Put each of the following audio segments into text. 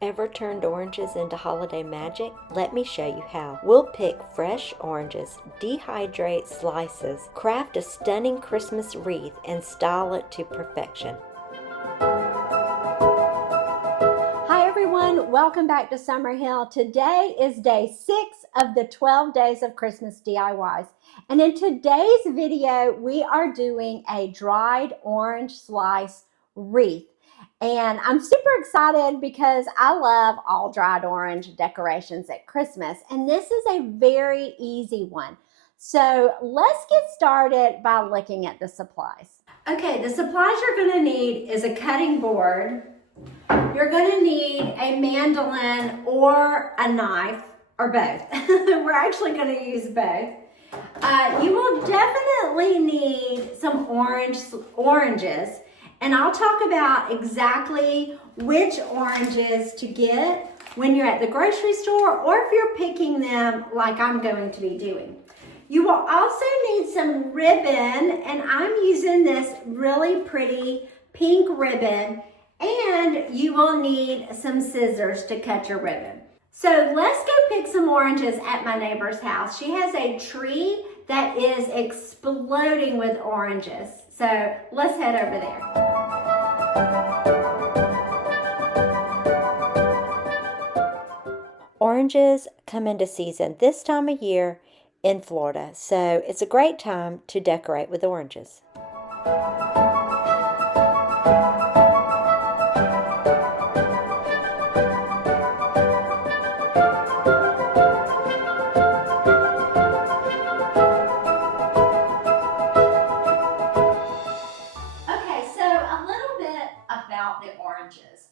Ever turned oranges into holiday magic? Let me show you how. We'll pick fresh oranges, dehydrate slices, craft a stunning Christmas wreath, and style it to perfection. Hi everyone, welcome back to Summerhill. Today is day 6 of the 12 days of Christmas DIYs. And in today's video, we are doing a dried orange slice wreath. And I'm super excited because I love all dried orange decorations at Christmas. And this is a very easy one. So let's get started by looking at the supplies. Okay, the supplies you're going to need is a cutting board. You're going to need a mandolin or a knife, or both. We're actually going to use both. You will definitely need some oranges, and I'll talk about exactly which oranges to get when you're at the grocery store or if you're picking them like I'm going to be doing. You will also need some ribbon, and I'm using this really pretty pink ribbon, and you will need some scissors to cut your ribbon. So let's go pick some oranges at my neighbor's house. She has a tree that is exploding with oranges. So let's head over there. Oranges come into season this time of year in Florida, so it's a great time to decorate with oranges.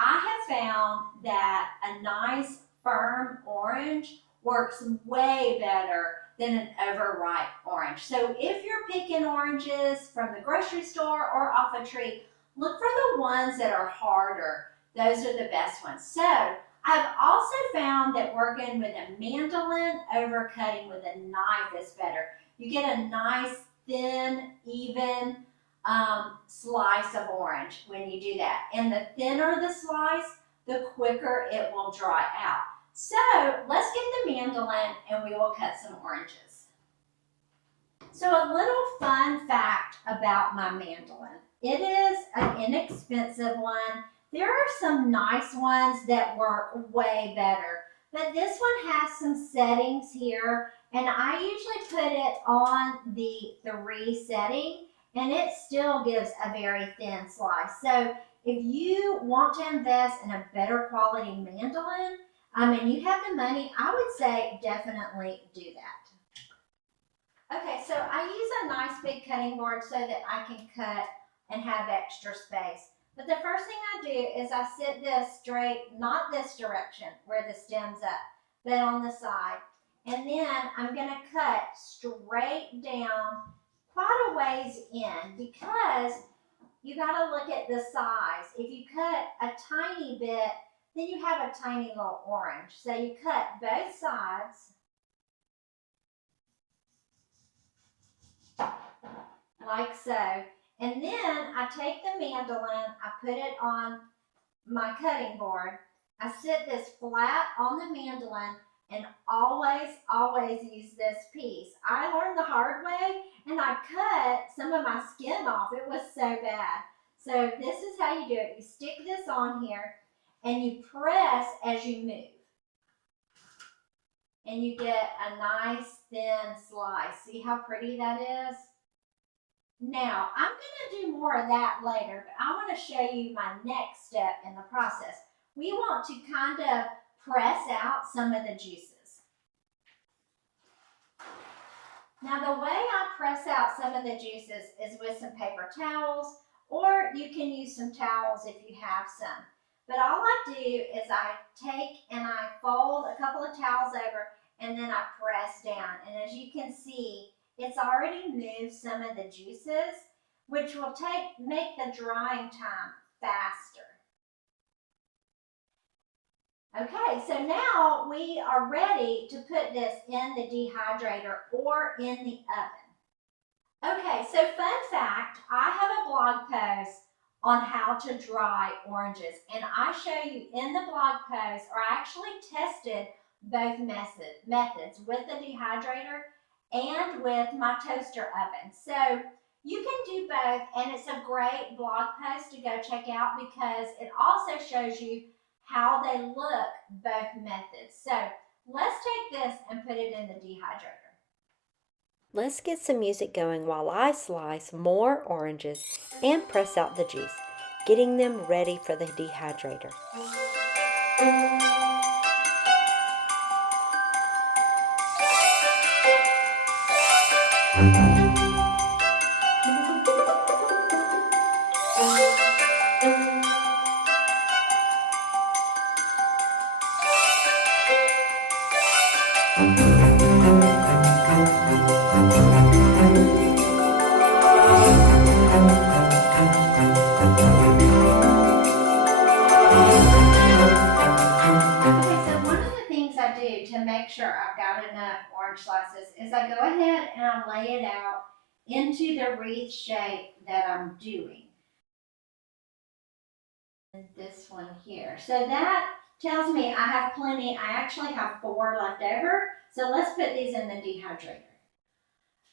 I have found that a nice firm orange works way better than an overripe orange. So if you're picking oranges from the grocery store or off a tree, look for the ones that are harder. Those are the best ones. So I've also found that working with a mandolin over cutting with a knife is better. You get a nice, thin, even slice of orange when you do that. And the thinner the slice, the quicker it will dry out. So let's get the mandolin and we will cut some oranges. So a little fun fact about my mandolin. It is an inexpensive one. There are some nice ones that work way better, but this one has some settings here, and I usually put it on the 3 setting, and it still gives a very thin slice. So if you want to invest in a better quality mandolin, and you have the money, I would say definitely do that. Okay, so I use a nice big cutting board so that I can cut and have extra space. But the first thing I do is I sit this straight, not this direction where the stem's up, but on the side. And then I'm going to cut straight down quite a ways in, because you got to look at the size. If you cut a tiny bit, then you have a tiny little orange. So you cut both sides like so. And then I take the mandolin, I put it on my cutting board. I sit this flat on the mandolin and always use this piece. I learned the hard way, and I cut some of my skin off. It was so bad. So this is how you do it. You stick this on here and you press as you move. And you get a nice thin slice. See how pretty that is? Now, I'm going to do more of that later, but I want to show you my next step in the process. We want to kind of press out some of the juices. Now, the way I press out some of the juices is with some paper towels, or you can use some towels if you have some. But all I do is I take and I fold a couple of towels over, and then I press down. And as you can see, it's already moved some of the juices, which will make the drying time faster. Okay, so now we are ready to put this in the dehydrator or in the oven. Okay, so fun fact, I have a blog post on how to dry oranges. And I show you in the blog post, or I actually tested both methods with the dehydrator and with my toaster oven. So you can do both, and it's a great blog post to go check out because it also shows you how they look both methods. So let's take this and put it in the dehydrator. Let's get some music going while I slice more oranges and press out the juice, getting them ready for the dehydrator. To make sure I've got enough orange slices is I go ahead and I lay it out into the wreath shape that I'm doing. And this one here. So that tells me I have plenty. I actually have 4 left over. So let's put these in the dehydrator.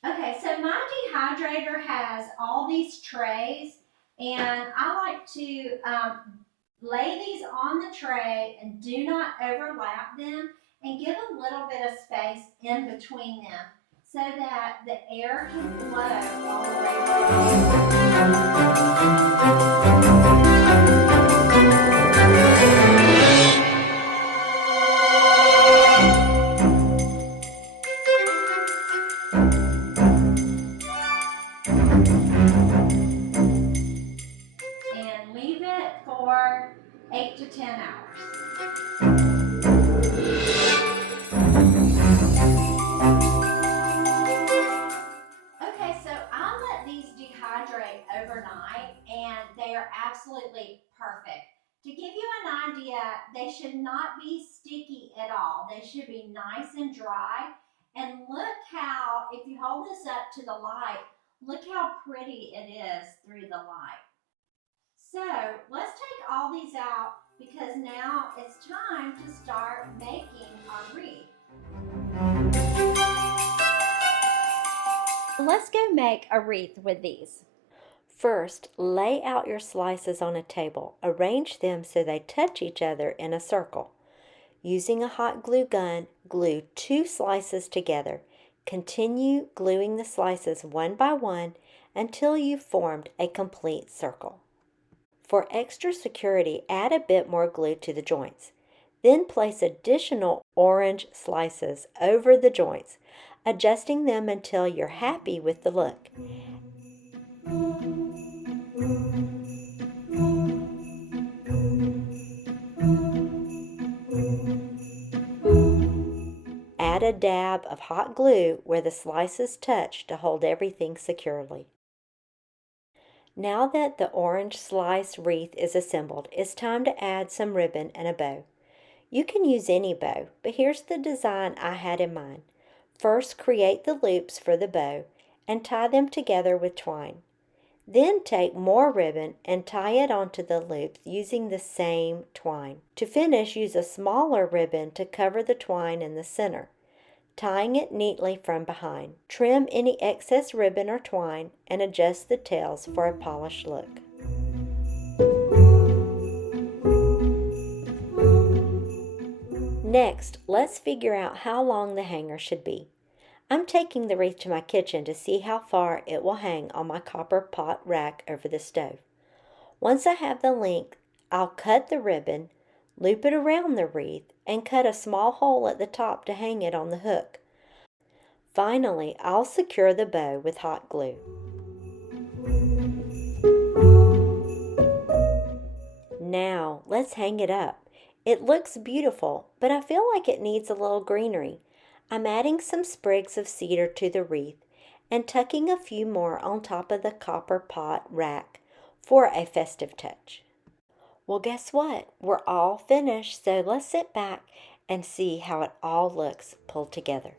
Okay, so my dehydrator has all these trays, and I like to lay these on the tray and do not overlap them, and give a little bit of space in between them so that the air can flow all the way. And leave it for 8 to 10 hours. Overnight, and they are absolutely perfect. To give you an idea, they should not be sticky at all. They should be nice and dry. And look how, if you hold this up to the light, look how pretty it is through the light. So let's take all these out because now it's time to start making our wreath. Let's go make a wreath with these. First, lay out your slices on a table. Arrange them so they touch each other in a circle. Using a hot glue gun, glue 2 slices together. Continue gluing the slices one by one until you've formed a complete circle. For extra security, add a bit more glue to the joints. Then place additional orange slices over the joints, adjusting them until you're happy with the look. Add a dab of hot glue where the slices touch to hold everything securely. Now that the orange slice wreath is assembled, it's time to add some ribbon and a bow. You can use any bow, but here's the design I had in mind. First, create the loops for the bow and tie them together with twine. Then take more ribbon and tie it onto the loop using the same twine. To finish, use a smaller ribbon to cover the twine in the center, tying it neatly from behind. Trim any excess ribbon or twine and adjust the tails for a polished look. Next, let's figure out how long the hanger should be. I'm taking the wreath to my kitchen to see how far it will hang on my copper pot rack over the stove. Once I have the length, I'll cut the ribbon, loop it around the wreath, and cut a small hole at the top to hang it on the hook. Finally, I'll secure the bow with hot glue. Now, let's hang it up. It looks beautiful, but I feel like it needs a little greenery. I'm adding some sprigs of cedar to the wreath and tucking a few more on top of the copper pot rack for a festive touch. Well, guess what? We're all finished, so let's sit back and see how it all looks pulled together.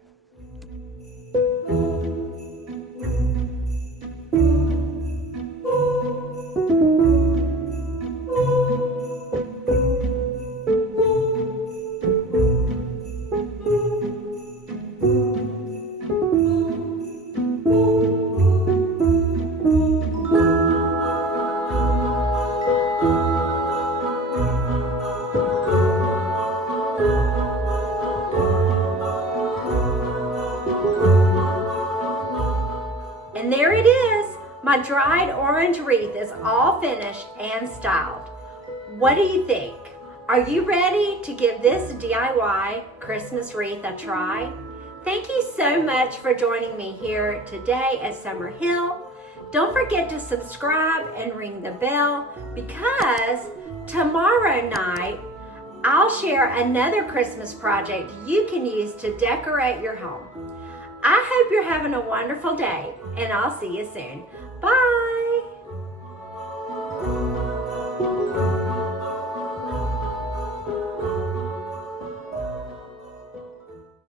my dried orange wreath is all finished and styled. What do you think? Are you ready to give this DIY Christmas wreath a try? Thank you so much for joining me here today at Summer Hill. Don't forget to subscribe and ring the bell because tomorrow night I'll share another Christmas project you can use to decorate your home. I hope you're having a wonderful day and I'll see you soon. Bye.